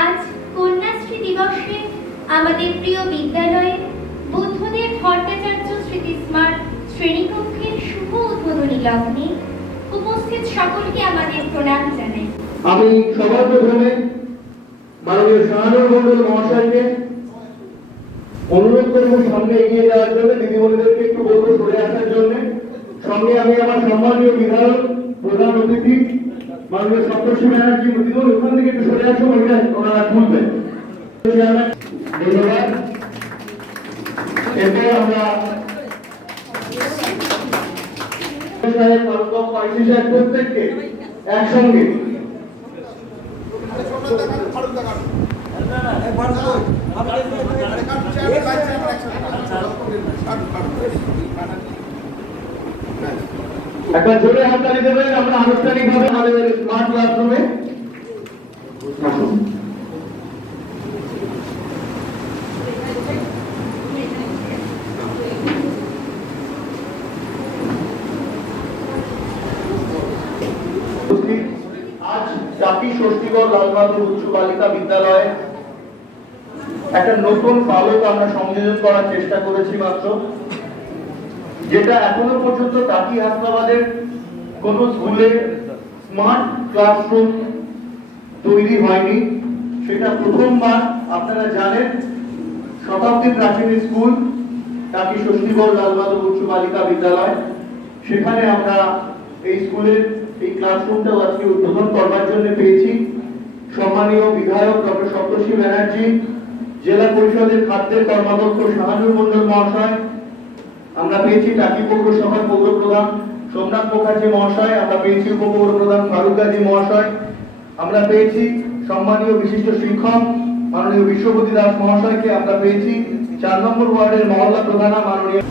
আজ কন্যাশ্রী দিবসে আমাদের প্রিয় বিদ্যালয়ে বুদ্ধদেব ভট্টাচার্য স্মৃতি শ্রেণীকক্ষের শুভ উদ্বোধনী লগ্নে উপস্থিত সকলকে আমাদের প্রণাম জানাই। আমি সবার প্রথমে মাননীয় শাহানুর মহাশয়কে অনুরোধ করব সামনে এগিয়ে যাওয়ার জন্য, দিদিমণিদেরকে একটু বলব সরে আসার জন্য। সঙ্গে আমি আমার সম্মানীয় বিধায়ক, প্রধান অতিথি, মাননীয় সপ্তর্ষি ব্যানার্জি দিদিমণি ওখান থেকে একটু সরে ওইটা ওনারা খুলবেন ধন্যবাদ। একসঙ্গে। একটা জোরে হাততালি দেবেন, আমরা আনুষ্ঠানিকভাবে আমাদের স্মার্ট ক্লাসরুমে আজ উচ্চ বালিকা বিদ্যালয়ে একটা নতুন বালক আমরা সংযোজন করার চেষ্টা করেছি মাত্র। যেটা এখনও পর্যন্ত টাকি হাসনাবাদের কোন স্কুলে স্মার্ট ক্লাসরুম তৈরি হয়নি। সেটা প্রথমবার, আপনারা জানেন শতাব্দী প্রাচীন স্কুল টাকি ষষ্ঠীগড় লালবাহাদুর উচ্চ বালিকা বিদ্যালয়। সেখানে আমরা এই স্কুলের এই ক্লাসরুমটাও আজকে উদ্বোধন করবার জন্য পেয়েছি। সম্মানীয় বিধায়ক ডক্টর সপ্তর্ষি ব্যানার্জি, জেলা পরিষদের খাদ্যের কর্মাধ্যক্ষ শাহানুর মন্ডল মহাশয় আমরা পেয়েছি টাকি পৌরসভার পৌর প্রধান সোমনাথ মুখার্জি মহাশয়, আমরা পেয়েছি উপপৌর প্রধান ফারুক গাজী মহাশয়, আমরা পেয়েছি সম্মানীয় বিশিষ্ট শিক্ষক মাননীয় বিশ্বপতি দাস মহাশয়কে, আমরা পেয়েছি চার নম্বর ওয়ার্ডের মহল্লা প্রধানা মাননীয়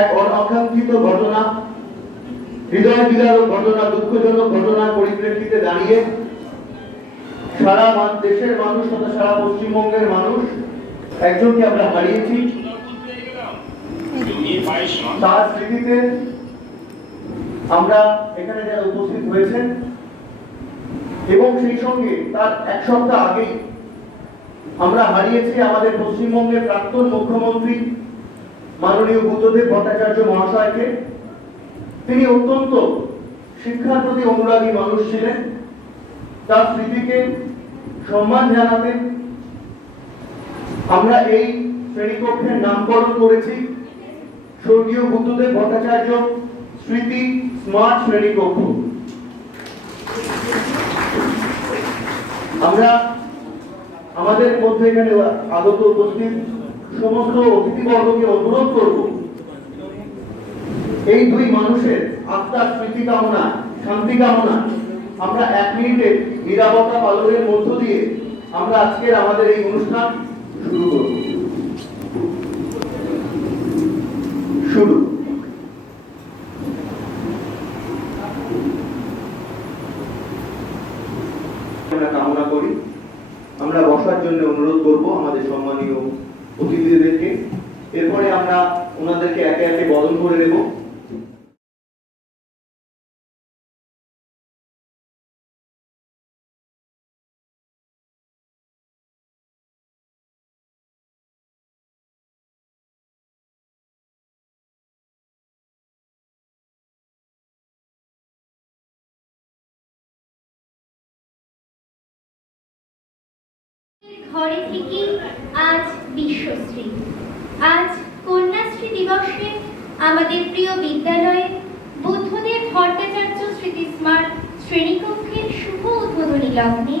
এক অনাকাঙ্ক্ষিত ঘটনা, হৃদয় বিদারক ঘটনা, দুঃখজনক ঘটনার পরিপ্রেক্ষিতে দাঁড়িয়ে সারা দেশের মানুষ তথা সারা পশ্চিমবঙ্গের মানুষ একজনকে আমরা হারিয়েছি। তার স্মৃতিতে আমরা এখানে যারা উপস্থিত হয়েছেন, এবং সেই সঙ্গে তার এক সপ্তাহ আগেই আমরা হারিয়েছি আমাদের পশ্চিমবঙ্গের প্রাক্তন মুখ্যমন্ত্রী মাননীয় বুদ্ধদেব ভট্টাচার্য মহাশয়কে। তিনি অত্যন্ত শিক্ষার প্রতি অনুরাগী মানুষ ছিলেন। তার স্মৃতিকে সম্মান জানাতে আমরা এই শ্রেণীকক্ষের নামকরণ করেছি। স্বর্গীয় বুদ্ধদেব ভট্টাচার্য স্মৃতি স্মার্ট শ্রেণীকক্ষ আমরা আমাদের মধ্যে এখানে আগত উপস্থিত সমস্ত অতিথিবর্গকে অনুরোধ করব, এই দুই মানুষের আত্মার স্মৃতি কামনা, শান্তি কামনা, আমরা এক মিনিটে নিরাপত্তা পালনের মধ্য দিয়ে আমরা আজকের আমাদের এই অনুষ্ঠান শুরু করব শুরু আমরা কামনা করি আমরা বসার জন্য অনুরোধ করব আমাদের সম্মানীয় অতিথিদেরকে এরপরে আমরা ওনাদেরকে একে একে বদল করে দেব ঘরে থেকে আজ বিশ্বশ্রী। আজ কন্যাশ্রী দিবসে আমাদের প্রিয় বিদ্যালয়ে বুদ্ধদেব ভট্টাচার্য স্মৃতি স্মার্ট শ্রেণীকক্ষের শুভ উদ্বোধনী লগ্নে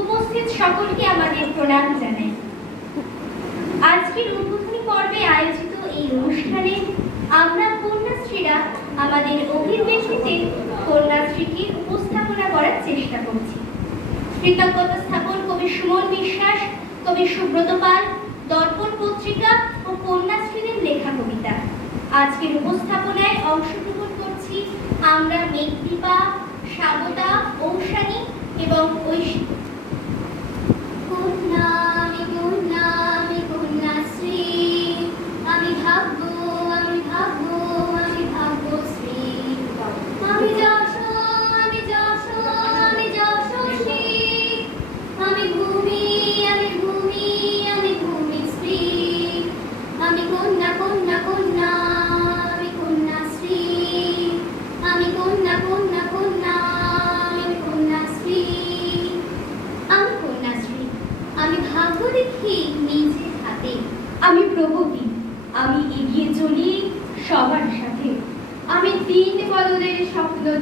উপস্থিত সকলকে আমাদের প্রণাম জানাই। আজকের উদ্বোধনী পর্বে আয়োজিত এই অনুষ্ঠানে আমরা কন্যাশ্রীরা আমাদের অভিব্যক্তিতে কন্যাশ্রীকে উপস্থাপনা করার চেষ্টা করছি। কৃতজ্ঞতা স্থাপন কবি সুমন বিশ্বাস, কবি সুব্রত পাল, দর্পণ পত্রিকা ও কন্যাশ্রীদের লেখা কবিতা। আজকের উপস্থাপনায় অংশগ্রহণ করছি আমরা মেঘদীপা স্বাগতা ঔষানী এবং ঐশী। আমি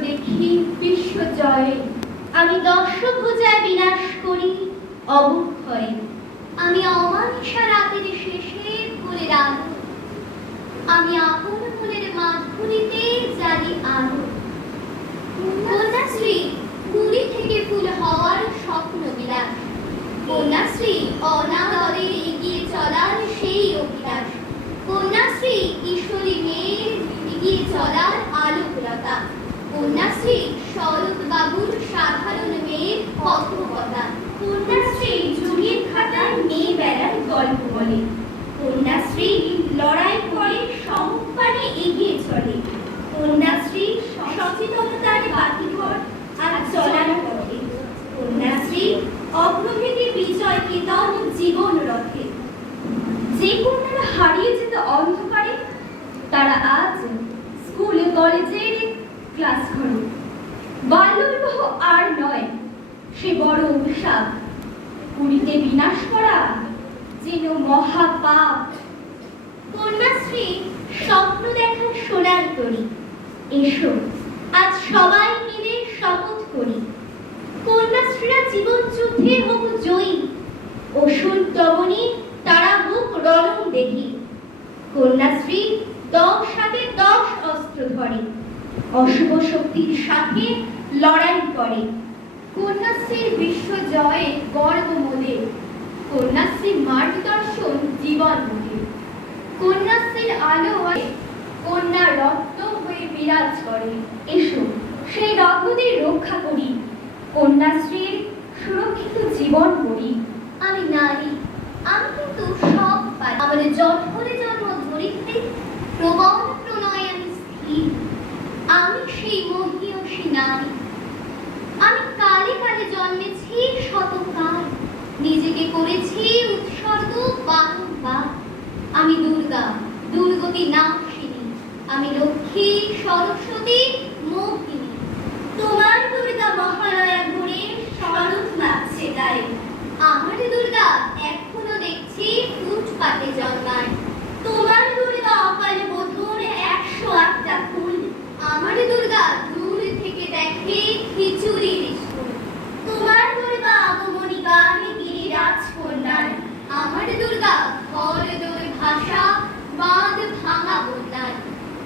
দেখি বিশ্ব জয়ে। আমি দর্শভুজায় বিনাশ করি, অবক্ষয়ে। আমি অমানিসা রাতের শেষে ফুলের আলো আমি আপন ফুলের মাধুরীতে জানি আলো। কন্যাশ্রী কুড়ি থেকে ফুল হওয়ার স্বপ্ন বিলাস। কন্যাশ্রী, অনাদরে এগিয়ে চলার সেই অভিলাষ। কন্যাশ্রী কিশোরী মেয়ের এগিয়ে চলার আলোকলতা। কন্যাশ্রী শরৎ বাবুর সাধারণ মেয়ের পথকতা কন্যাশ্রী জুড়িয়ে খাতায় মেয়ে বেড়ার গল্প বলে। কন্যাশ্রী লড়াই করে সম্পানে এগিয়ে চলে। কন্যাশ্রী সচেতনতার বাতিঘর আর চলার পথে। কন্যাশ্রী অগ্রগতি বিজয় কেতন জীবন রথে। যে কন্যারা হারিয়ে যেতে অন্ধকারে তারা আজ স্কুল কলেজের ক্লাস ঘরে বাল্যবিবাহ আর নয় সে বড় অভিশাপ। পুরীতে বিনাশ করা যেন মহাপাপ কন্যাশ্রী, স্বপ্ন দেখার সোনার তরি। এসো, আজ সবাই মিলে শপথ করি। কন্যাশ্রীরা জীবন যুদ্ধে হোক জয়ী। অসুর দমনী তারা হোক রণং দেখি কন্যাশ্রী, দশ হাতে দশ অস্ত্র ধরে। অশুভ শক্তির সাথে লড়াই করে। কন্যাশ্রীর বিশ্ব জয়ে গর্ব মোদের কন্যাশ্রীর মার্গদর্শন জীবন মোদের কন্যাশ্রীর আলো হয় কন্যা রত্ন হয়ে বিরাজ করে। এসো, সেই রত্নদের রক্ষা করি। কন্যাশ্রীর সুরক্ষিত জীবন করি। আমি নারী, আমি কিন্তু সব জঠরে জন্ম ধরিতে প্রবল প্রণয় আমি স্থির আমি সেই মহিয়সী নারী আমি কালে কালে জন্মেছি শতকাল নিজেকে করেছি উৎসর্গ বারংবার আমি দুর্গা দুর্গতি নাশিনী আমি লক্ষ্মী সরস্বতী মোহিনী তোমার দুর্গা মহালয়া ঘুরে স্বরূপ নাচছে গায়ে আমার দুর্গা এখনও দেখছি ফুটপাতে জন্মায় তোমার দুর্গা অকাল বধুর একশো আটটা ফুল আমার দুর্গা দূর থেকে দেখে খিচুড়ির স্কুল তোমার দুর্গা আগমনী গানে গিরিরাজ কন্যার আমার দুর্গা ঘর দোর ভাষা বাঁধ ভাঙা বন্যার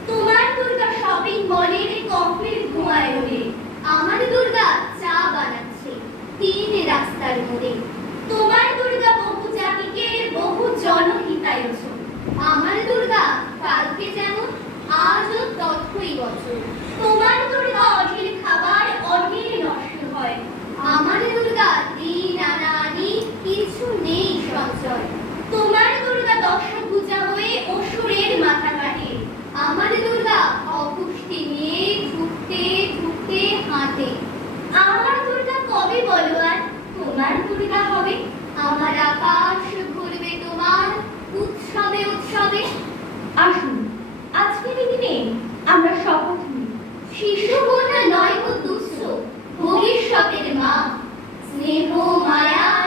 তোমার দুর্গা মলের কফির ধোঁয়ায় ওঠে। আমার দুর্গা চা বানাচ্ছে তিন রাস্তার মোড়ে তোমার দুর্গা বহু জাতিকে বহু জনহিতায়চ আমার দুর্গা কালকে যেমন আজও তথ্যই বছর তোমার দুর্গা অঢেল খাবার অঢেল নষ্ট হয় আমার দুর্গা দিন আনা আনি কিছু নেই সঞ্চয় তোমার দুর্গা দশভুজা হয়ে অসুরের মাথা কাটে আমার দুর্গা অপুষ্টি নিয়ে ঢুকতে হাঁটে আমার দুর্গা কবে বলো আর? তোমার দুর্গা হবে আমার আকাশ ঘুরবে তোমার উৎসবে উৎসবে। আসুন আজকের দিনে আমরা শপথ নিই। শিশু কন্যা নয় দুঃস্থ ভবিষ্যতের মা। স্নেহ মায়া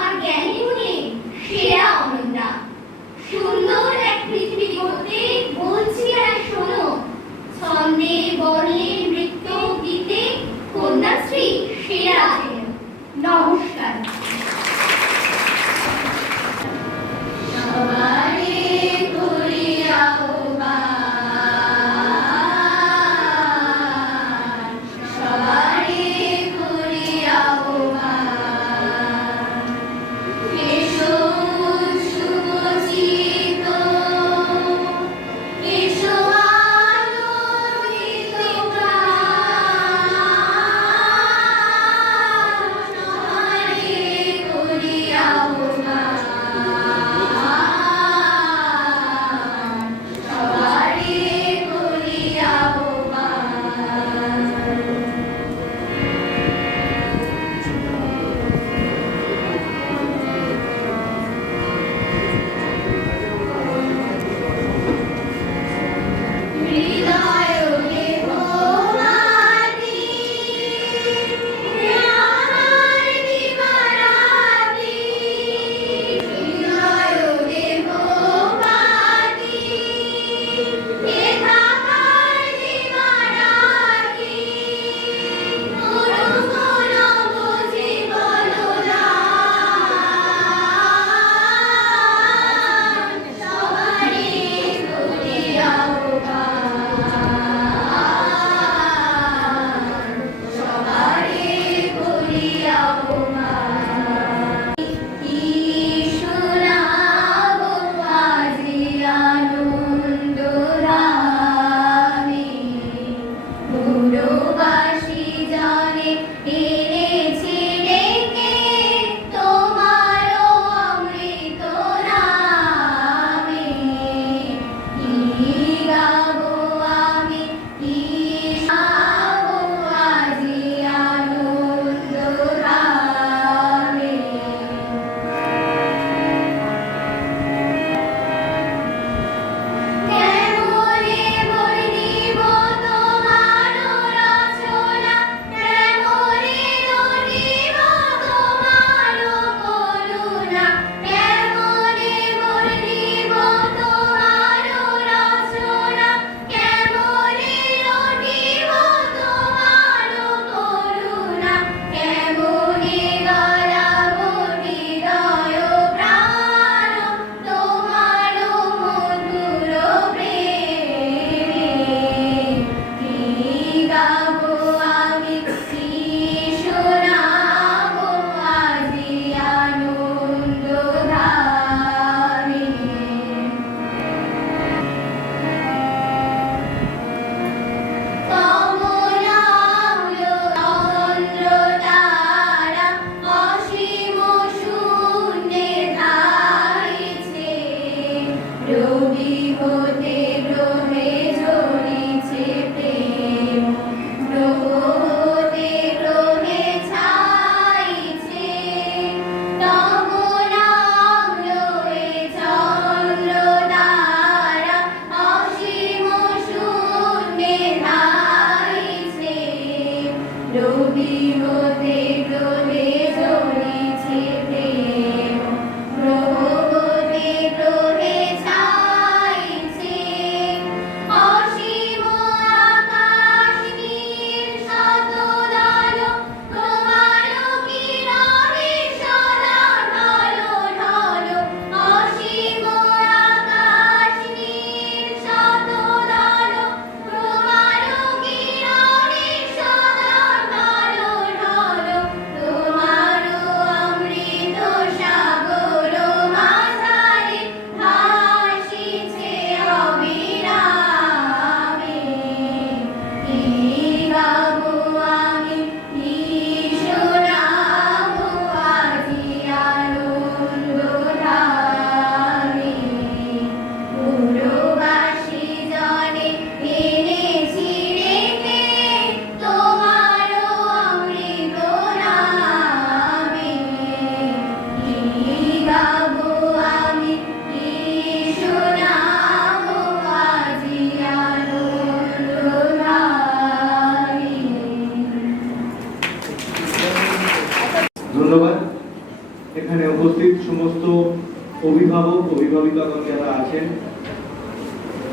অভিভাবিকাগণ যারা আছেন,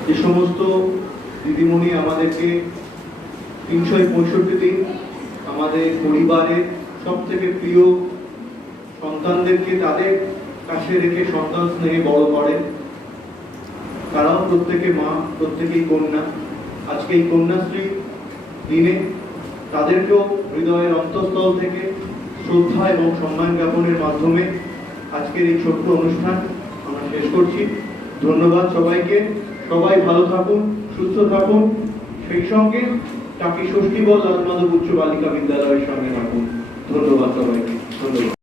যে সমস্ত দিদিমণি আমাদেরকে তিনশো পঁয়ষট্টি দিন আমাদের পরিবারের সব থেকে প্রিয় সন্তানদেরকে তাদের কাছে রেখে সন্তান স্নেহে বড় করেন। তারাও প্রত্যেকে মা, প্রত্যেকেই কন্যা। আজকে এই কন্যাশ্রী দিনে তাদেরকেও হৃদয়ের অন্তঃস্থল থেকে শ্রদ্ধা এবং সম্মান জ্ঞাপনের মাধ্যমে আজকের এই ছোট্ট অনুষ্ঠান শেষ করছি। ধন্যবাদ সবাইকে। সবাই ভালো থাকুন, সুস্থ থাকুন। সেই সঙ্গে টাকি ষষ্ঠী বল লালমাধব উচ্চ বালিকা বিদ্যালয়ের সঙ্গে থাকুন ধন্যবাদ সবাইকে। ধন্যবাদ।